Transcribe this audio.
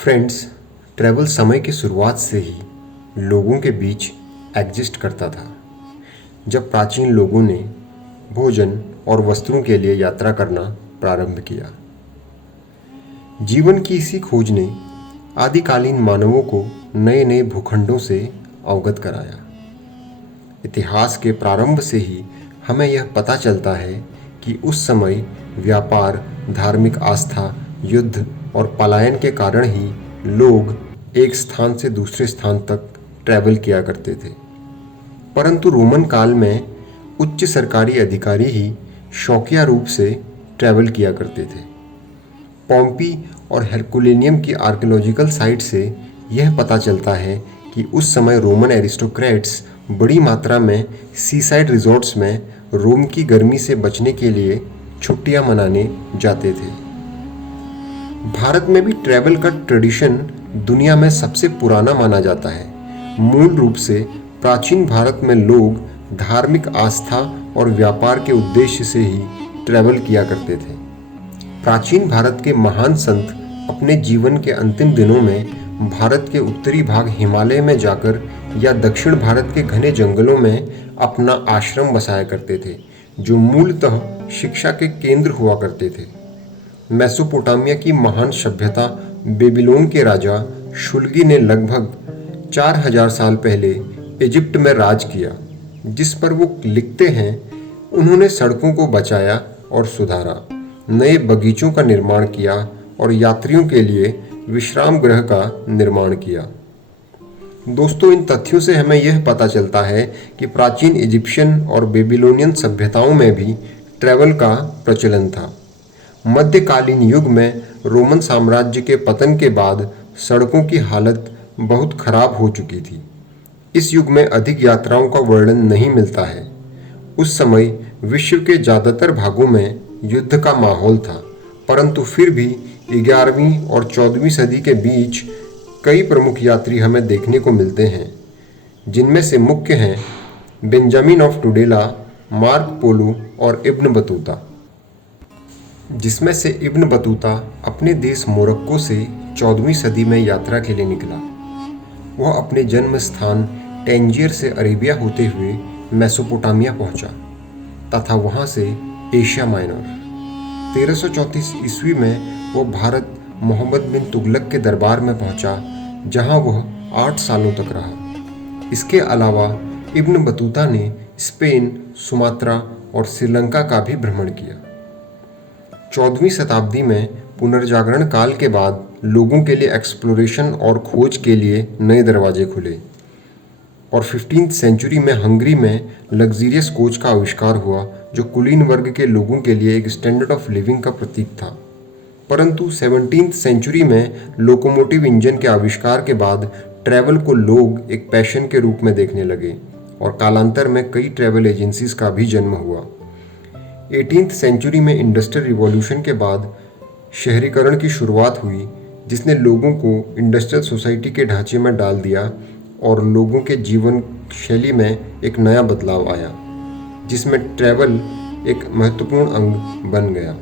Friends, travel समय की शुरुआत से ही लोगों के बीच एग्जिस्ट करता था। जब प्राचीन लोगों ने भोजन और वस्त्रों के लिए यात्रा करना प्रारंभ किया, जीवन की इसी खोज ने आदिकालीन मानवों को नए नए भूखंडों से अवगत कराया। इतिहास के प्रारंभ से ही हमें यह पता चलता है कि उस समय व्यापार, धार्मिक आस्था, युद्ध और पलायन के कारण ही लोग एक स्थान से दूसरे स्थान तक ट्रैवल किया करते थे। परंतु रोमन काल में उच्च सरकारी अधिकारी ही शौकिया रूप से ट्रैवल किया करते थे। पोम्पी और हेरकुलेनियम की आर्कियोलॉजिकल साइट से यह पता चलता है कि उस समय रोमन एरिस्टोक्रेट्स बड़ी मात्रा में सीसाइड रिजॉर्ट्स में रोम की गर्मी से बचने के लिए छुट्टियां मनाने जाते थे। भारत में भी ट्रैवल का ट्रेडिशन दुनिया में सबसे पुराना माना जाता है। मूल रूप से प्राचीन भारत में लोग धार्मिक आस्था और व्यापार के उद्देश्य से ही ट्रैवल किया करते थे। प्राचीन भारत के महान संत अपने जीवन के अंतिम दिनों में भारत के उत्तरी भाग हिमालय में जाकर या दक्षिण भारत के घने जंगलों में अपना आश्रम बसाया करते थे, जो मूलतः शिक्षा के केंद्र हुआ करते थे। मेसोपोटामिया की महान सभ्यता बेबीलोन के राजा शुल्गी ने लगभग 4000 साल पहले इजिप्ट में राज किया, जिस पर वो लिखते हैं, उन्होंने सड़कों को बचाया और सुधारा, नए बगीचों का निर्माण किया और यात्रियों के लिए विश्राम गृह का निर्माण किया। दोस्तों, इन तथ्यों से हमें यह पता चलता है कि प्राचीन इजिप्शियन और बेबीलोनियन सभ्यताओं में भी ट्रैवल का प्रचलन था। मध्यकालीन युग में रोमन साम्राज्य के पतन के बाद सड़कों की हालत बहुत खराब हो चुकी थी। इस युग में अधिक यात्राओं का वर्णन नहीं मिलता है। उस समय विश्व के ज़्यादातर भागों में युद्ध का माहौल था, परंतु फिर भी 11वीं और 14वीं सदी के बीच कई प्रमुख यात्री हमें देखने को मिलते हैं, जिनमें से मुख्य हैं बेंजामिन ऑफ टुडेला, मार्क पोलो और इब्न बतूता। जिसमें से इब्न बतूता अपने देश मोरक्को से 14वीं सदी में यात्रा के लिए निकला। वह अपने जन्म स्थान टैंजियर से अरेबिया होते हुए मेसोपोटामिया पहुंचा तथा वहां से एशिया माइनर। 1334 ईस्वी में वह भारत मोहम्मद बिन तुगलक के दरबार में पहुंचा, जहां वह 8 सालों तक रहा। इसके अलावा इब्न बतूता ने स्पेन, सुमात्रा और श्रीलंका का भी भ्रमण किया। 14वीं शताब्दी में पुनर्जागरण काल के बाद लोगों के लिए एक्सप्लोरेशन और खोज के लिए नए दरवाजे खुले और 15th सेंचुरी में हंगरी में लग्जीरियस कोच का आविष्कार हुआ, जो कुलीन वर्ग के लोगों के लिए एक स्टैंडर्ड ऑफ लिविंग का प्रतीक था। परंतु 17th सेंचुरी में लोकोमोटिव इंजन के आविष्कार के बाद ट्रैवल को लोग एक पैशन के रूप में देखने लगे और कालांतर में कई ट्रैवल एजेंसीज का भी जन्म हुआ। 18th सेंचुरी में इंडस्ट्रियल रिवॉल्यूशन के बाद शहरीकरण की शुरुआत हुई, जिसने लोगों को इंडस्ट्रियल सोसाइटी के ढांचे में डाल दिया और लोगों के जीवन शैली में एक नया बदलाव आया, जिसमें ट्रैवल एक महत्वपूर्ण अंग बन गया।